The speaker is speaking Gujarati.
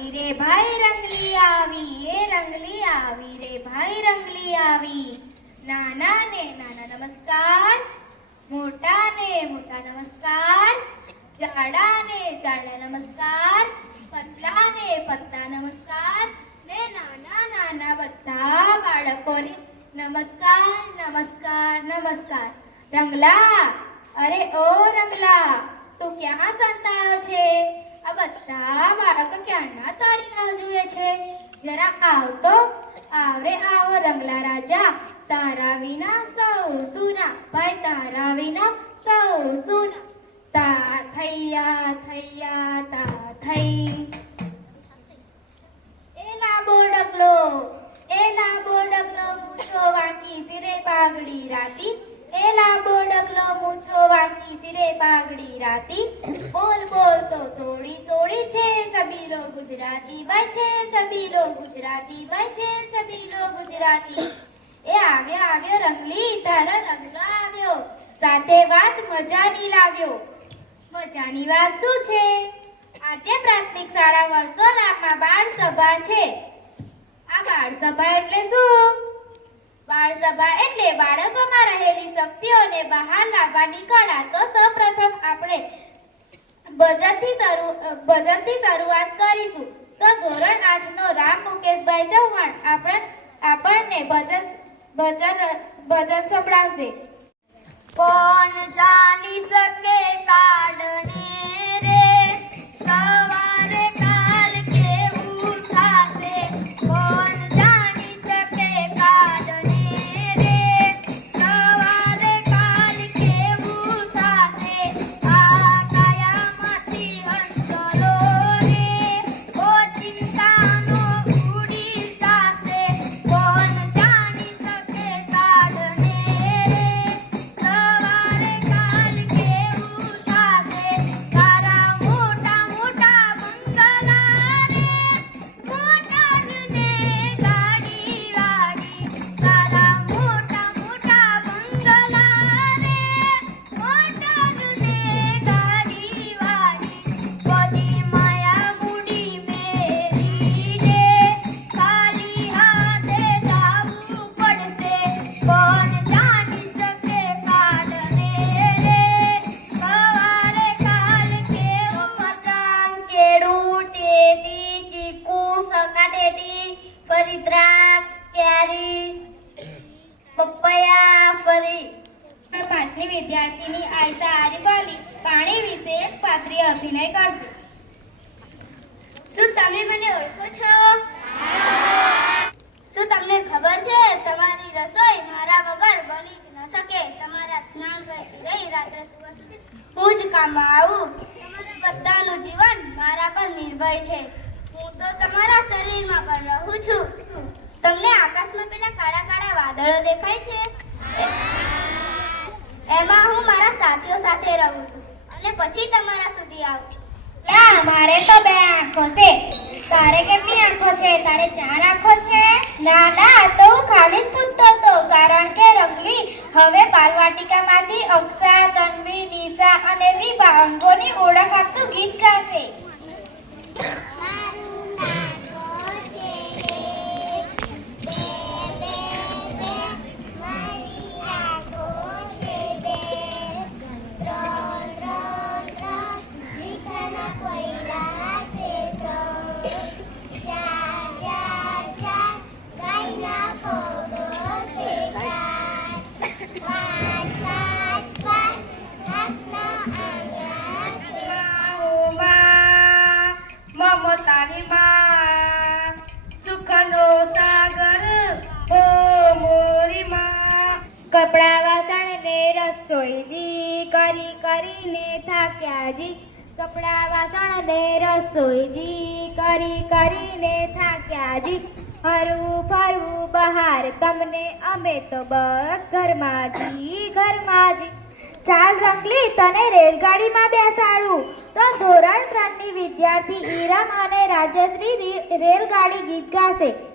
આવી રે ભાઈ રંગલી આવી એ રંગલી આવી રે ભાઈ રંગલી આવી નાના ને નાના નમસ્કાર મોટા ને મોટા નમસ્કાર જાડા ને જાડા નમસ્કાર પતલા ને પતલા નમસ્કાર ને નાના નાના બધા બાળકોને નમસ્કાર નમસ્કાર નમસ્કાર રંગલા અરે ઓ રંગલા તું ક્યાં સંતાયો છે આ બધા બાળકો ક્યારના તારી રાહ જુએ છે? જરા આવ તો આવરે આવો રંગલા રાજા. તારા વિના સૌ સુના. ભાઈ, તારા વિના સૌ સુના. તા થૈયા થૈયા, તા થઈ. એલા બોડકલો એલા બોડકલો મૂછો વાંકી સિરે પાઘડી રાતી. એલા ડગલો મૂછો વાંકી સિરે પાઘડી રાતી. બોલ બોલ તો તોડી તોડી છે છબીલો ગુજરાતી ભાઈ છે છબીલો ગુજરાતી ભાઈ છે છબીલો ગુજરાતી. એ આવ્યો આવ્યો, રંગલી, તારો રંગલો આવ્યો. સાથે વાત મજાની લાવ્યો. મજાની વાત શું છે? આજે પ્રાથમિક શાળા વર્ષોલામાં બાળ સભા છે. આ બાળ સભા એટલે શું? બાળ સભા એટલે બાળકોમાં રહેલી શક્તિઓને બહાર લાવવાની કળા. તો સૌપ્રથમ આપણે ભજનથી શરૂ ભજનથી શરૂઆત કરીશું. તો ધોરણ આઠ નો રામ મુકેશભાઈ ચૌહાણ આપણે, આપણને ભજન ભજન ભજન સંભળાવશે. કોણ જાણી શકે કાળને રે? સવારે કેરી પપૈયા ફરી. પાંચમી વિદ્યાર્થીની આયશા આરીબાલી પાણી વિશે એક પાત્રીય અભિનય કરશે શું તમે મને ઓળખો છો? શું તમને ખબર છે? તમારી રસોઈ મારા વગર બની જ ન શકે. તમારા સ્નાન રહી રાત્રે સુવા હું જ કામમાં આવું. તમારા બધાનું જીવન મારા પર નિર્ભય છે. હું તો તમારા શરીરમાં પણ રહું છું. તમને આકાશમાં પેલા કાળા કાળા વાદળો દેખાય છે? એમાં હું મારા સાથીઓ સાથે રહું છું અને પછી તમારા સુધી આવું ના, મારે તો બે આંખો છે. તારે કેટલી આંખો છે? તારે ચાર આંખો છે? ના ના તો હું ખાલી પૂછતો હતો, કારણ કે રંગલી હવે બાલવાટિકામાંથી અક્ષા, તન્વી નિશા અને વિભા અંગોની ઓળખ આપતું ગીત ગાશે. રસોઈજી કરી કરીને થાક્યા જી. કપડા વાસણ ને રસોઈજી કરી કરીને થાક્યા જી. હરવું ફરવું બહાર, તમને અમે તો બસ ઘરમાં જી ઘરમાં જી. ચાલ રંગલી તને રેલગાડીમાં બેસાડું. તો ધોરણ ત્રણની વિદ્યાર્થી ઈરમ અને રાજશ્રી રેલગાડી ગીત ગાશે.